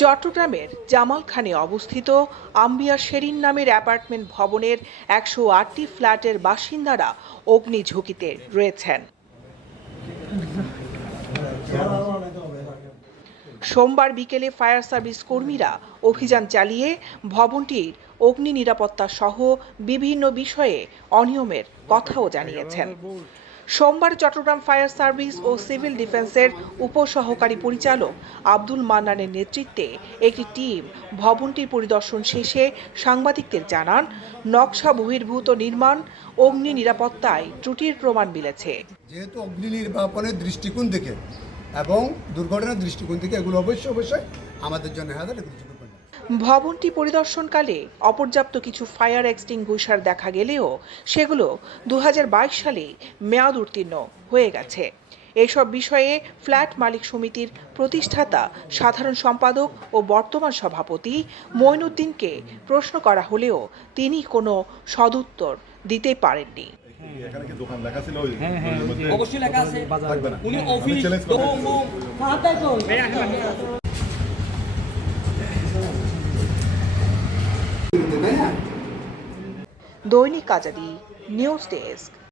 চট্টগ্রামের জামালখানে অবস্থিত আম্বিয়া শেরিন নামের অ্যাপার্টমেন্ট ভবনের একশো আটটি ফ্ল্যাটের বাসিন্দারা অগ্নি ঝুঁকিতে রয়েছেন। সোমবার বিকেলে ফায়ার সার্ভিস কর্মীরা অভিযান চালিয়ে ভবনটির অগ্নি নিরাপত্তা সহ বিভিন্ন বিষয়ে অনিয়মের কথাও জানিয়েছেন। সোমবার চট্টগ্রাম ফায়ার সার্ভিস ও সিভিল ডিফেন্সের উপসহকারী পরিচালক আব্দুল মান্নানের নেতৃত্বে একটি টিম ভবনটির পরিদর্শন শেষে সাংবাদিকদের জানান, নকশা বহির্ভূত নির্মাণ, অগ্নি নিরাপত্তায় ত্রুটির প্রমাণ মিলেছে। যেহেতু অগ্নি নির্বাপনের দৃষ্টিকোণ থেকে এবং দুর্ঘটনার দৃষ্টিকোণ থেকে এগুলো অবশ্যই অবশ্যই আমাদের জন্য হাজার ভবনটি পরিদর্শনকালে অপর্যাপ্ত কিছু ফায়ার এক্সটিংগুইশার দেখা গেলেও সেগুলো দু সালে মেয়াদ উত্তীর্ণ হয়ে গেছে। এসব বিষয়ে ফ্ল্যাট মালিক সমিতির প্রতিষ্ঠাতা সাধারণ সম্পাদক ও বর্তমান সভাপতি মইনুদ্দিনকে প্রশ্ন করা হলেও তিনি কোনো সদুত্তর দিতে পারেননি? অবশ্যই লেখা আছে। উনি অফিস দৈনিক কাজাদি নিউজ ডেস্ক।